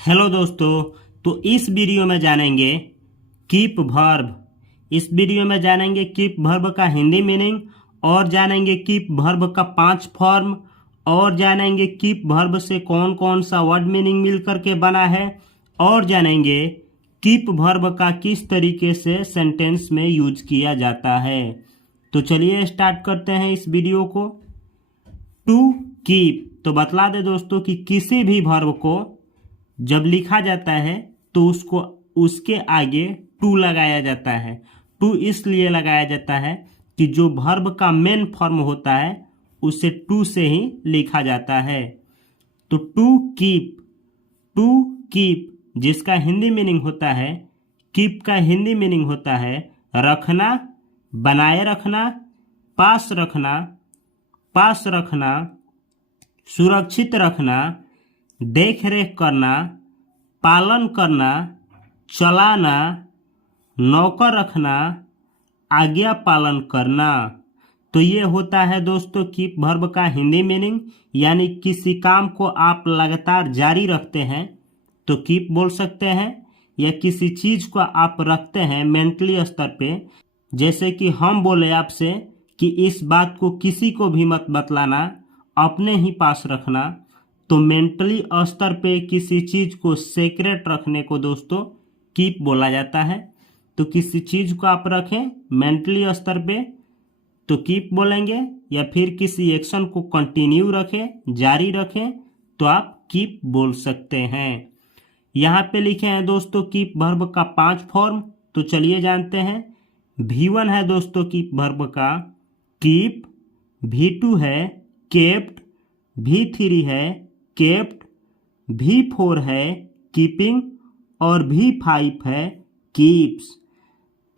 Hello दोस्तों। तो इस वीडियो में जानेंगे कीप वर्ब। इस वीडियो में जानेंगे कीप वर्ब का हिंदी मीनिंग और जानेंगे कीप वर्ब का 5 फॉर्म और जानेंगे कीप वर्ब से कौन कौन सा वर्ड मीनिंग मिल करके बना है और जानेंगे कीप वर्ब का किस तरीके से सेंटेंस में यूज किया जाता है। तो चलिए स्टार्ट करते हैं इस वीडियो को। टू कीप तो बतला दे दोस्तों कि किसी भी वर्ब को जब लिखा जाता है तो उसको उसके आगे टू लगाया जाता है। टू इसलिए लगाया जाता है कि जो वर्ब का मेन फॉर्म होता है उसे टू से ही लिखा जाता है। तो टू कीप जिसका हिंदी मीनिंग होता है, कीप का हिंदी मीनिंग होता है रखना, बनाए रखना, पास रखना, सुरक्षित रखना, देख रेख करना, पालन करना, चलाना, नौकर रखना, आज्ञा पालन करना। तो ये होता है दोस्तों कीप वर्ब का हिंदी मीनिंग। यानी किसी काम को आप लगातार जारी रखते हैं तो कीप बोल सकते हैं, या किसी चीज को आप रखते हैं मेंटली स्तर पे, जैसे कि हम बोले आपसे कि इस बात को किसी को भी मत बतलाना, अपने ही पास रखना। तो मेंटली स्तर पे किसी चीज को सीक्रेट रखने को दोस्तों कीप बोला जाता है। तो किसी चीज को आप रखें मेंटली स्तर पे तो कीप बोलेंगे, या फिर किसी एक्शन को कंटिन्यू रखें, जारी रखें, तो आप कीप बोल सकते हैं। यहाँ पे लिखे हैं दोस्तों कीप वर्ब का 5 फॉर्म। तो चलिए जानते हैं। V1 है दोस्तों कीप वर्ब का कीप, V2 है केप्ट, V3 है केप्ट, V4 है कीपिंग और V5 है कीप्स।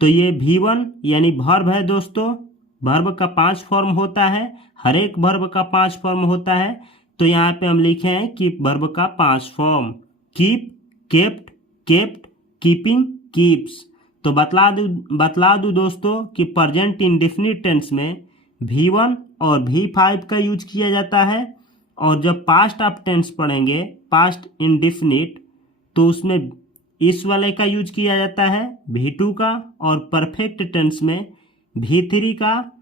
तो ये V1 यानी वर्ब है दोस्तों। वर्ब का 5 फॉर्म होता है, हर एक वर्ब का 5 फॉर्म होता है। तो यहाँ पे हम लिखे हैं कीप वर्ब का 5 form, keep, kept, keeping, keeps. तो बतला दूँ दोस्तों कि प्रेजेंट इंडेफिनिट टेंस में V1 और V5 का यूज किया जाता है, और जब पास्ट ऑफ टेंस पढ़ेंगे पास्ट इंडेफिनिट तो उसमें इस वाले का यूज किया जाता है V2 का, और परफेक्ट टेंस में V3 का,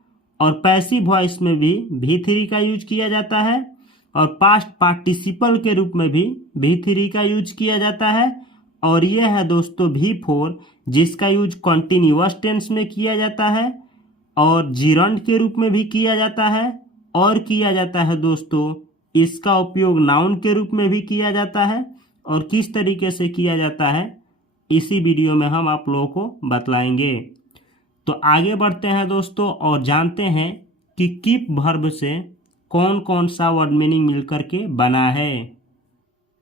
और पैसिव वॉइस में भी V3 का यूज किया जाता है, और पास्ट पार्टिसिपल के रूप में भी V3 का यूज किया जाता है। और यह है दोस्तों V4 जिसका यूज कॉन्टिन्यूअस टेंस में किया जाता है और जिरंड के रूप में भी किया जाता है, और किया जाता है दोस्तों इसका उपयोग नाउन के रूप में भी किया जाता है। और किस तरीके से किया जाता है इसी वीडियो में हम आप लोगों को बतलाएंगे। तो आगे बढ़ते हैं दोस्तों और जानते हैं कि कीप वर्ब से कौन कौन सा वर्ड मीनिंग मिलकर के बना है।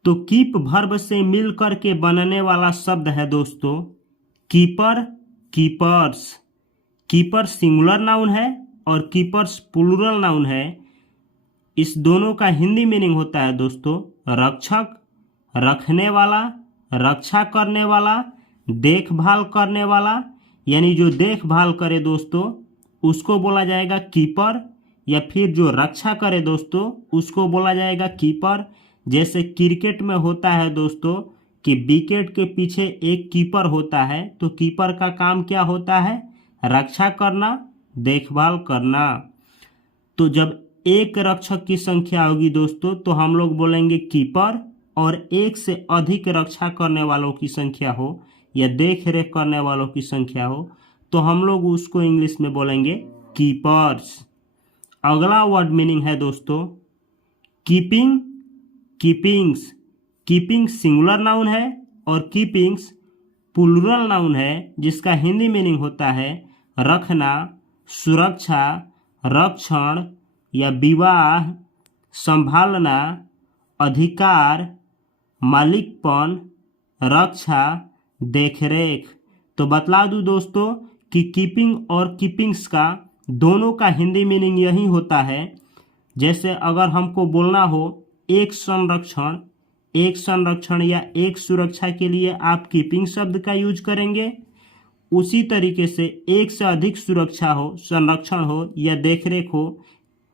तो कीप वर्ब से मिलकर के बनने वाला शब्द है दोस्तों keeper, keepers. Keeper singular noun है और कीपर्स प्लूरल नाउन है। इस दोनों का हिंदी मीनिंग होता है दोस्तों रक्षक, रखने वाला, रक्षा करने वाला, देखभाल करने वाला। यानी जो देखभाल करे दोस्तों उसको बोला जाएगा कीपर, या फिर जो रक्षा करे दोस्तों उसको बोला जाएगा कीपर। जैसे क्रिकेट में होता है दोस्तों कि विकेट के पीछे एक कीपर होता है, तो कीपर का काम क्या होता है? रक्षा करना, देखभाल करना। तो जब एक रक्षक की संख्या होगी दोस्तों तो हम लोग बोलेंगे कीपर, और एक से अधिक रक्षा करने वालों की संख्या हो या देख रेख करने वालों की संख्या हो तो हम लोग उसको इंग्लिश में बोलेंगे कीपर्स। अगला वर्ड मीनिंग है दोस्तों कीपिंग, कीपिंग्स। कीपिंग सिंगुलर नाउन है और कीपिंग्स प्लूरल नाउन है, जिसका हिंदी मीनिंग होता है रखना, सुरक्षा, रक्षण या विवाह, संभालना, अधिकार, मालिकपन, रक्षा, देखरेख। तो बतला दूं दोस्तों कि कीपिंग और कीपिंग्स का दोनों का हिंदी मीनिंग यही होता है। जैसे अगर हमको बोलना हो एक संरक्षण या एक सुरक्षा के लिए आप कीपिंग शब्द का यूज करेंगे। उसी तरीके से एक से अधिक सुरक्षा हो, संरक्षण हो या देखरेख हो,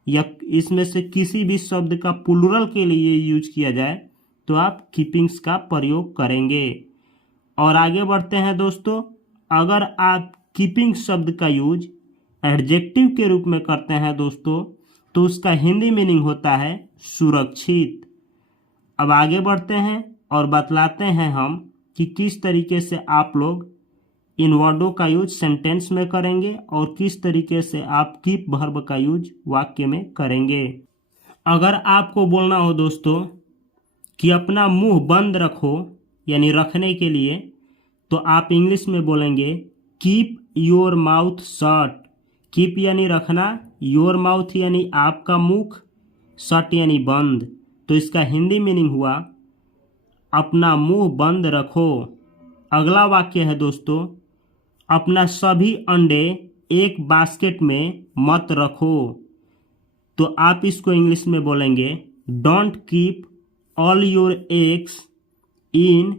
या इसमें से किसी भी शब्द का प्लूरल के लिए यूज किया जाए तो आप कीपिंग्स का प्रयोग करेंगे। और आगे बढ़ते हैं दोस्तों, अगर आप कीपिंग शब्द का यूज एडजेक्टिव के रूप में करते हैं दोस्तों, तो उसका हिंदी मीनिंग होता है सुरक्षित। अब आगे बढ़ते हैं और बतलाते हैं हम कि किस तरीके से आप लोग इन वर्डों का यूज सेंटेंस में करेंगे और किस तरीके से आप कीप वर्ब का यूज वाक्य में करेंगे। अगर आपको बोलना हो दोस्तों कि अपना मुंह बंद रखो, यानी रखने के लिए, तो आप इंग्लिश में बोलेंगे keep your mouth shut. Keep यानी रखना, योर माउथ यानी आपका मुख, शट यानी बंद। तो इसका हिंदी मीनिंग हुआ अपना मुंह बंद रखो। अगला वाक्य है दोस्तों, अपना सभी अंडे एक बास्केट में मत रखो। तो आप इसको इंग्लिश में बोलेंगे don't keep all your eggs in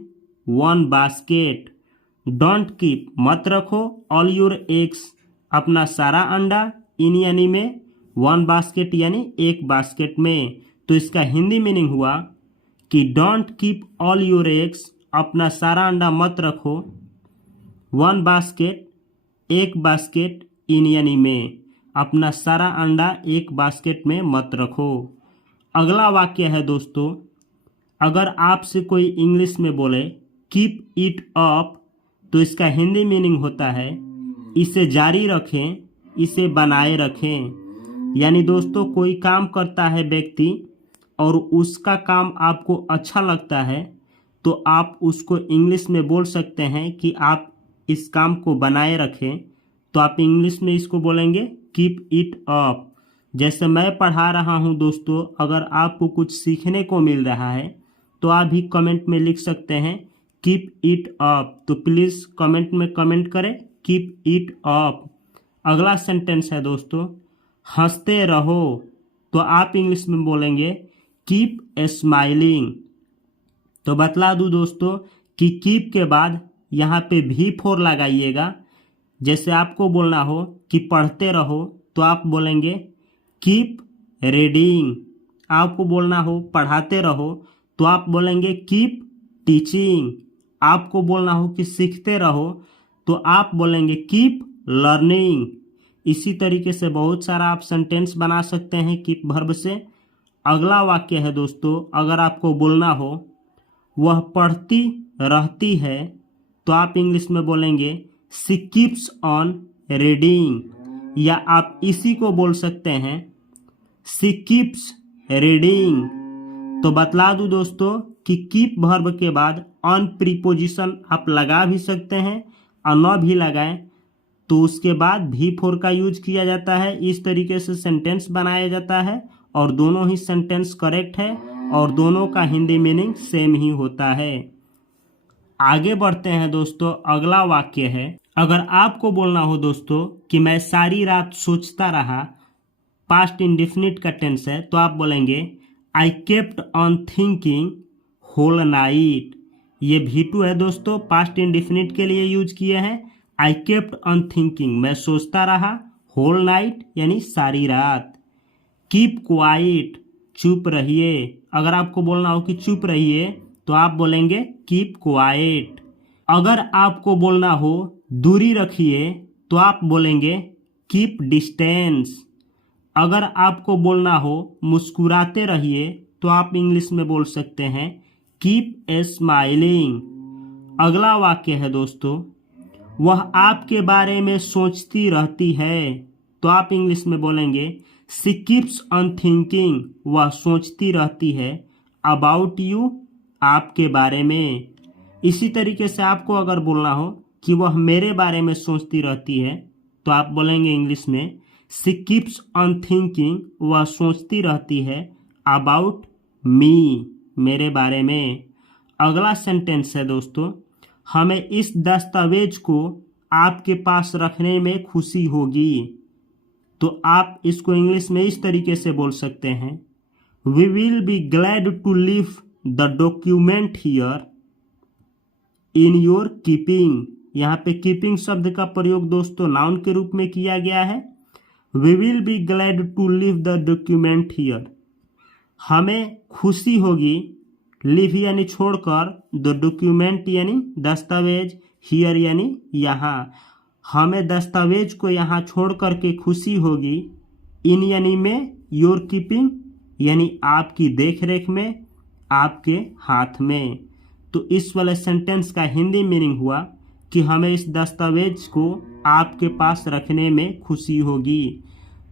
one basket. Don't keep मत रखो, ऑल योर एग्स अपना सारा अंडा, इन यानी में, वन बास्केट यानी एक बास्केट में। तो इसका हिंदी मीनिंग हुआ कि don't keep all your eggs अपना सारा अंडा मत रखो, वन बास्केट एक बास्केट, इन यानी में, अपना सारा अंडा एक बास्केट में मत रखो। अगला वाक्य है दोस्तों, अगर आपसे कोई इंग्लिश में बोले कीप इट अप, तो इसका हिंदी मीनिंग होता है इसे जारी रखें, इसे बनाए रखें। यानी दोस्तों कोई काम करता है व्यक्ति और उसका काम आपको अच्छा लगता है, तो आप उसको इंग्लिश में बोल सकते हैं कि आप इस काम को बनाए रखें। तो आप इंग्लिश में इसको बोलेंगे कीप इट अप। जैसे मैं पढ़ा रहा हूं दोस्तों, अगर आपको कुछ सीखने को मिल रहा है तो आप भी कमेंट में लिख सकते हैं कीप इट अप। तो प्लीज़ कमेंट में कमेंट करें कीप इट अप। अगला सेंटेंस है दोस्तों, हंसते रहो। तो आप इंग्लिश में बोलेंगे कीप स्माइलिंग। तो बतला दूं दोस्तों कि कीप के बाद यहाँ पे V4 लगाइएगा। जैसे आपको बोलना हो कि पढ़ते रहो, तो आप बोलेंगे कीप रीडिंग। आपको बोलना हो पढ़ाते रहो, तो आप बोलेंगे कीप टीचिंग। आपको बोलना हो कि सीखते रहो, तो आप बोलेंगे कीप लर्निंग। इसी तरीके से बहुत सारा आप सेंटेंस बना सकते हैं कीप वर्ब से। अगला वाक्य है दोस्तों, अगर आपको बोलना हो वह पढ़ती रहती है, तो आप इंग्लिश में बोलेंगे शी कीप्स ऑन रीडिंग, या आप इसी को बोल सकते हैं शी कीप्स रीडिंग। तो बतला दूं दोस्तों कि कीप वर्ब के बाद ऑन प्रीपोजिशन आप लगा भी सकते हैं और न भी लगाएं, तो उसके बाद V4 का यूज किया जाता है। इस तरीके से सेंटेंस बनाया जाता है और दोनों ही सेंटेंस करेक्ट है और दोनों का हिंदी मीनिंग सेम ही होता है। आगे बढ़ते हैं दोस्तों, अगला वाक्य है, अगर आपको बोलना हो दोस्तों कि मैं सारी रात सोचता रहा, पास्ट इंडेफिनिट का टेंस है, तो आप बोलेंगे I kept on thinking whole night. ये V2 है दोस्तों, पास्ट इंडेफिनिट के लिए यूज किए हैं। आई केप्ट ऑन थिंकिंग, मैं सोचता रहा, होल नाइट यानी सारी रात। कीप क्वाइट, चुप रहिए। अगर आपको बोलना हो कि चुप रहिए, तो आप बोलेंगे कीप क्वाइट। अगर आपको बोलना हो दूरी रखिए, तो आप बोलेंगे कीप डिस्टेंस। अगर आपको बोलना हो मुस्कुराते रहिए, तो आप इंग्लिश में बोल सकते हैं कीप स्माइलिंग। अगला वाक्य है दोस्तों, वह आपके बारे में सोचती रहती है, तो आप इंग्लिश में बोलेंगे शी कीप्स ऑन थिंकिंग, वह सोचती रहती है अबाउट यू, आपके बारे में। इसी तरीके से आपको अगर बोलना हो कि वह मेरे बारे में सोचती रहती है, तो आप बोलेंगे इंग्लिश में शी कीप्स ऑन थिंकिंग, वह सोचती रहती है अबाउट मी, मेरे बारे में। अगला सेंटेंस है दोस्तों, हमें इस दस्तावेज को आपके पास रखने में खुशी होगी, तो आप इसको इंग्लिश में इस तरीके से बोल सकते हैं we will be glad to leave the document here in your keeping. यहाँ पे कीपिंग शब्द का प्रयोग दोस्तों नाउन के रूप में किया गया है। We will be glad to leave the document here, हमें खुशी होगी लिव यानी छोड़कर, द डॉक्यूमेंट यानी दस्तावेज, हियर यानी यहाँ। हमें दस्तावेज को यहाँ छोड़ कर के खुशी होगी। इन यानी में, योर कीपिंग यानी आपकी देख रेख में, आपके हाथ में। तो इस वाले सेंटेंस का हिंदी मीनिंग हुआ कि हमें इस दस्तावेज को आपके पास रखने में खुशी होगी।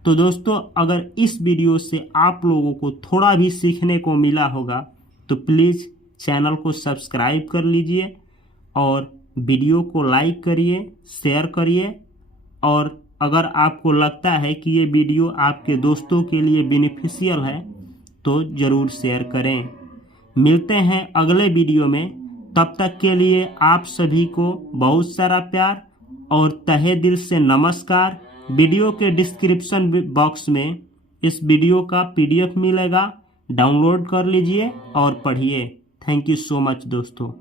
तो दोस्तों, अगर इस वीडियो से आप लोगों को थोड़ा भी सीखने को मिला होगा तो प्लीज़ चैनल को सब्सक्राइब कर लीजिए और वीडियो को लाइक करिए, शेयर करिए। और अगर आपको लगता है कि ये वीडियो आपके दोस्तों के लिए बेनिफिशियल है तो ज़रूर शेयर करें। मिलते हैं अगले वीडियो में, तब तक के लिए आप सभी को बहुत सारा प्यार और तहे दिल से नमस्कार। वीडियो के डिस्क्रिप्शन बॉक्स में इस वीडियो का PDF मिलेगा, डाउनलोड कर लीजिए और पढ़िए। थैंक यू सो मच दोस्तों।